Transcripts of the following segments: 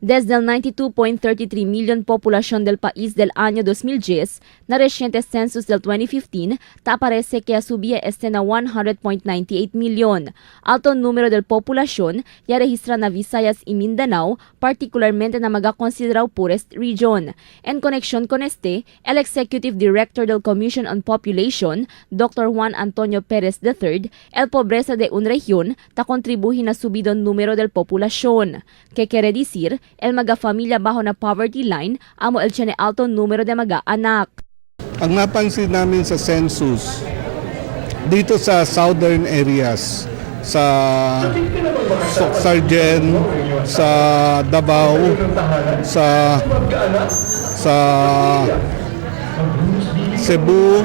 Desde el 92.33 millón población del país del año 2010, na reciente census del 2015, aparece que subía na 100.98 millón. Alto número del población ya registra na Visayas y Mindanao, particularmente na magakonsiderado poorest region. En conexión con el Executive Director del Commission on Population, Dr. Juan Antonio Perez III, el pobreza de una región contribuye na subido número del población, que quiere decir el mga-familia bajo na poverty line amo el tiene alto número de mga-anak. Ang napansin namin sa census, dito sa southern areas, sa Sargen, sa Davao, sa Cebu,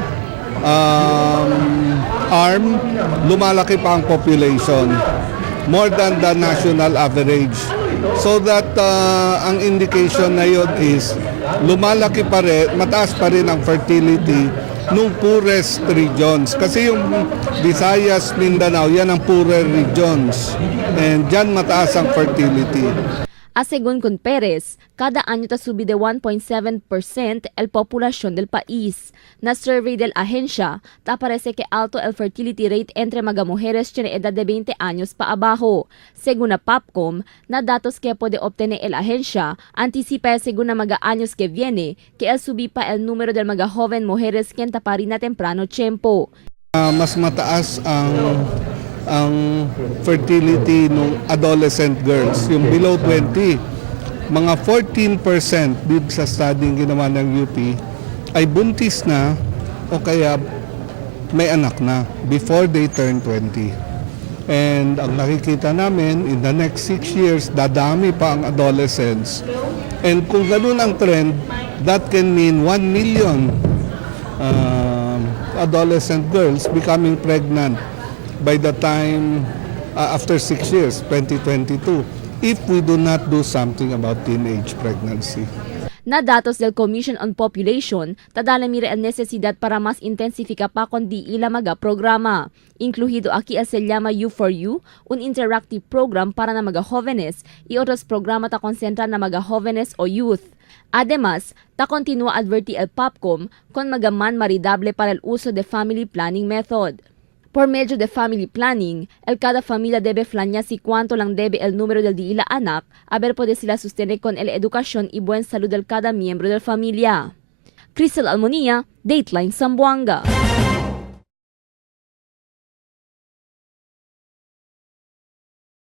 ARM, lumalaki pa ang population, more than the national average. So that ang indication na yun is lumalaki pa rin, mataas pa rin ang fertility nung poorest regions. Kasi yung Visayas, Mindanao, yan ang poorer regions. And dyan mataas ang fertility. Según con Perez, cada año subi de 1.7% el población del país. Na survey del agencia, aparece que alto el fertility rate entre mga mujeres tiene edad de 20 años pa abajo. Según na Popcom, na datos que puede obtener el agencia, anticipa según na mga años que viene que el subi pa el número del mga joven mujeres que taparin na temprano tiempo. Mas mataas ang fertility ng adolescent girls, yung below 20. Mga 14% dito sa studying ginawa ng UP ay buntis na o kaya may anak na before they turn 20. And ang nakikita namin, in the next 6 years, dadami pa ang adolescents. And kung ganun ang trend, that can mean 1 million adolescent girls becoming pregnant by the time after 6 years, 2022, if we do not do something about teenage pregnancy. Na datos del Commission on Population, tadala mire ang necesidad para mas intensifika pa kundi ila mga programa. Incluido aquí el se llama U4U, un interactive program para na mga jóvenes y otros programa ta konsentra na mga jóvenes o youth. Además, ta continúa advertir el Popcom con magaman maridable para el uso de family planning method. Por medio de family planning, el cada familia debe planear si cuánto lang debe el número del di ila anak, a ver puede sila sostener con el educación y buen salud del cada miembro del familia. Crystal Almonía, Dateline Zamboanga.